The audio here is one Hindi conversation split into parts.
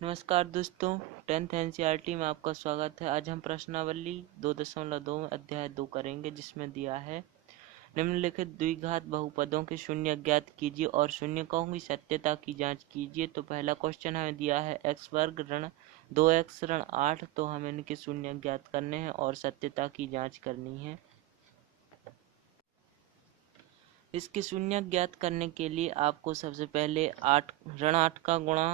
नमस्कार दोस्तों, 10th एनसीईआरटी में आपका स्वागत है। आज हम प्रश्नावली 2.2 अध्याय 2 करेंगे, जिसमें दिया है निम्नलिखित द्विघात बहुपदों के शून्य ज्ञात कीजिए और शून्यकों की सत्यता की जांच कीजिए। तो पहला क्वेश्चन हमें दिया है x वर्ग ऋण 2x ऋण 8। तो हमें इनके शून्य ज्ञात करने हैं और सत्यता की जांच करनी है। इसके शून्य ज्ञात करने के लिए आपको सबसे पहले ऋण 8 का गुणा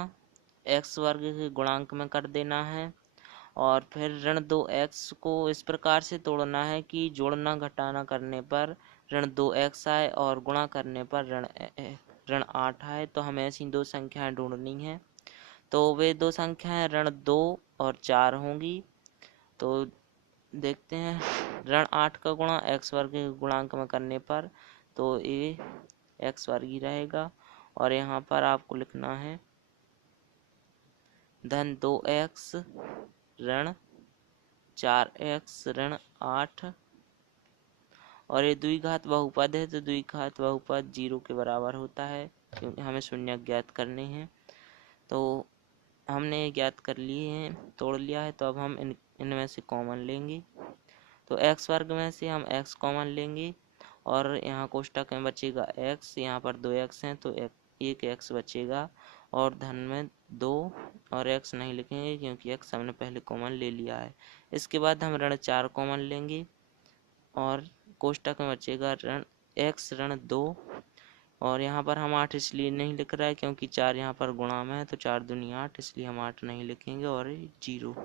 एक्स वर्ग के गुणांक में कर देना है और फिर ऋण 2x को इस प्रकार से तोड़ना है कि जोड़ना घटाना करने पर ऋण 2x आए और गुणा करने पर ऋण 8 आए। तो हमें ऐसी दो संख्याएं ढूंढनी हैं। तो वे दो संख्याएं ऋण 2 और 4 होंगी। तो देखते हैं, ऋण 8 का गुणा एक्स वर्ग के गुणांक में करने पर तो ये एक्स वर्ग ही रहेगा और यहाँ पर आपको लिखना है धन 2x ऋण 4x ऋण 8। और ये द्विघात बहुपद है, तो द्विघात बहुपद 0 के बराबर होता है, क्योंकि हमें शून्य ज्ञात करने हैं। तो हमने ज्ञात कर लिए हैं, तोड़ लिया है। तो अब हम इनमें से कॉमन लेंगे। तो x वर्ग में से हम x कॉमन लेंगे और यहाँ कोष्टक में बचेगा x। यहाँ पर 2x हैं तो एक x बचेगा और धन में 2 और x नहीं लिखेंगे क्योंकि x हमने पहले कॉमन ले लिया है। इसके बाद हम ऋण 4 कॉमन लेंगे और कोष्टक में बचेगा x ऋण 2। और यहाँ पर हम 8 इसलिए नहीं लिख रहा है क्योंकि 4 यहाँ पर गुणा में है, तो 4 दूनी 8, इसलिए हम 8 नहीं लिखेंगे और 0।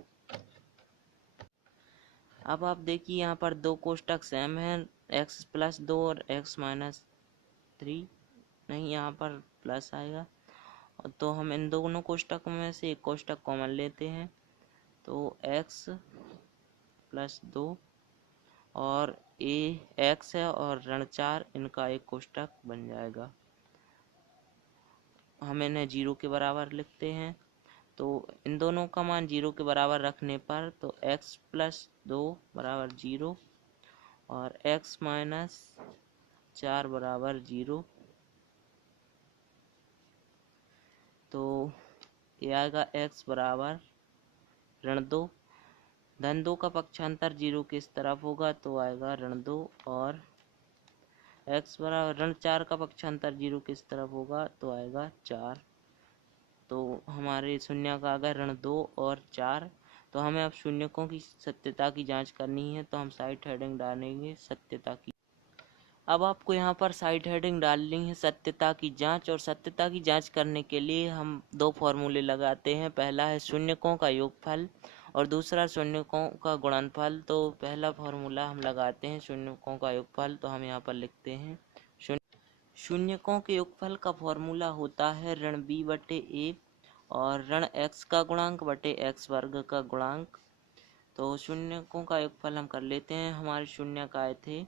अब आप देखिए, यहाँ पर दो कोष्टक सेम है, x प्लस 2 और x माइनस 3। नहीं, यहाँ पर प्लस आएगा। तो हम इन दोनों कोष्टकों में से एक कोष्टक कॉमन लेते हैं। तो x प्लस 2 और ए x है और ऋण 4, इनका एक कोष्टक बन जाएगा। हम इन्हें 0 के बराबर लिखते हैं। तो इन दोनों का मान 0 के बराबर रखने पर तो x प्लस 2 बराबर 0 और x माइनस 4 बराबर 0। तो ये आएगा x बराबर ऋण 2। धन 2 का पक्षांतर 0 के इस तरफ होगा तो आएगा ऋण 2 और x बराबर ऋण 4 का पक्षांतर 0 के इस तरफ होगा तो आएगा 4। तो हमारे शून्य का आ गया ऋण 2 और 4। तो हमें अब शून्यकों की सत्यता की जांच करनी है, तो हम साइड हेडिंग डालेंगे सत्यता की। अब आपको यहाँ पर साइड हेडिंग डालनी है सत्यता की जांच, और सत्यता की जांच करने के लिए हम दो फॉर्मूले लगाते हैं। पहला है शून्यकों का योगफल और दूसरा शून्यकों का गुणनफल। तो पहला फॉर्मूला हम लगाते हैं शून्यकों का योगफल। तो हम यहाँ पर लिखते हैं शून्यकों के योगफल का फॉर्मूला होता है ऋण b बटे ए और ऋण x का गुणांक बटे x वर्ग का गुणांक। तो शून्यकों का योगफल हम कर लेते हैं। हमारे शून्य का आए थे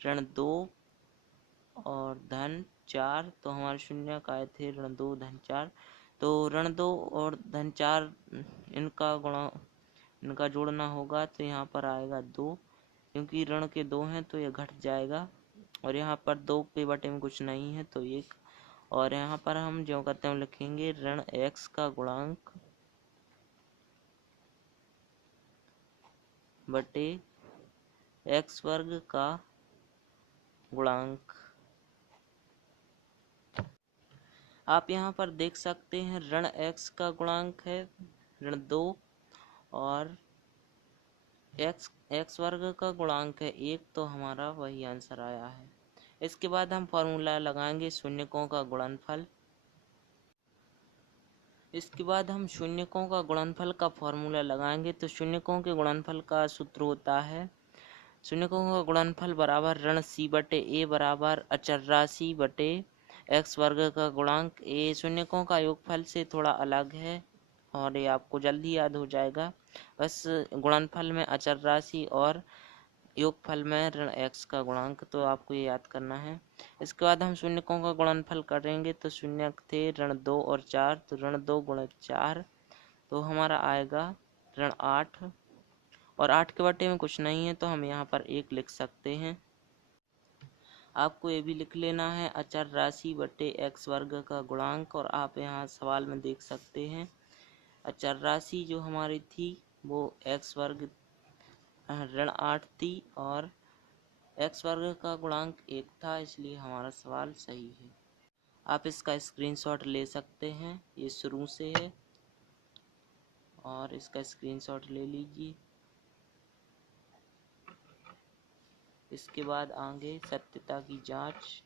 ऋण 2 और धन 4। तो हमारे शून्य का आए थे ऋण 2 धन 4। तो ऋण 2 और धन 4 इनका जोड़ना होगा, तो यहाँ पर आएगा 2। क्योंकि ऋण के 2 हैं तो यह घट जाएगा और यहाँ पर 2 के बटे में कुछ नहीं है तो 1। और यहाँ पर हम जो करते हैं लिखेंगे ऋण x का गुणांक बटे x वर्ग का गुणांक। आप यहाँ पर देख सकते हैं ऋण x का गुणांक है ऋण 2 और x वर्ग का गुणांक है 1। तो हमारा वही आंसर आया है। इसके बाद हम फॉर्मूला लगाएंगे शून्यकों का गुणनफल। इसके बाद हम शून्यकों का गुणनफल का फॉर्मूला लगाएंगे। तो शून्यकों के गुणनफल का सूत्र होता है शून्यकों का गुणनफल बराबर ऋण c बटे ए बराबर अचर राशि बटे x वर्ग का गुणांक। ए शून्यकों का योगफल से थोड़ा अलग है और ये आपको जल्दी याद हो जाएगा। बस गुणनफल में अचर राशि और योगफल में ऋण x का गुणांक, तो आपको ये याद करना है। इसके बाद हम शून्यकों का गुणनफल करेंगे। तो शून्य थे ऋण 2 और 4, तो ऋण 2 गुणित 4 तो हमारा आएगा ऋण 8 और 8 के बटे में कुछ नहीं है तो हम यहाँ पर 1 लिख सकते हैं। आपको ये भी लिख लेना है अचर राशि बटे x वर्ग का गुणांक। और आप यहाँ सवाल में देख सकते हैं अचर राशि जो हमारी थी वो x वर्ग ऋण 8 थी और x वर्ग का गुणांक 1 था, इसलिए हमारा सवाल सही है। आप इसका स्क्रीनशॉट ले सकते हैं, ये शुरू से है और इसका स्क्रीनशॉट ले लीजिए। इसके बाद आगे सत्यता की जांच।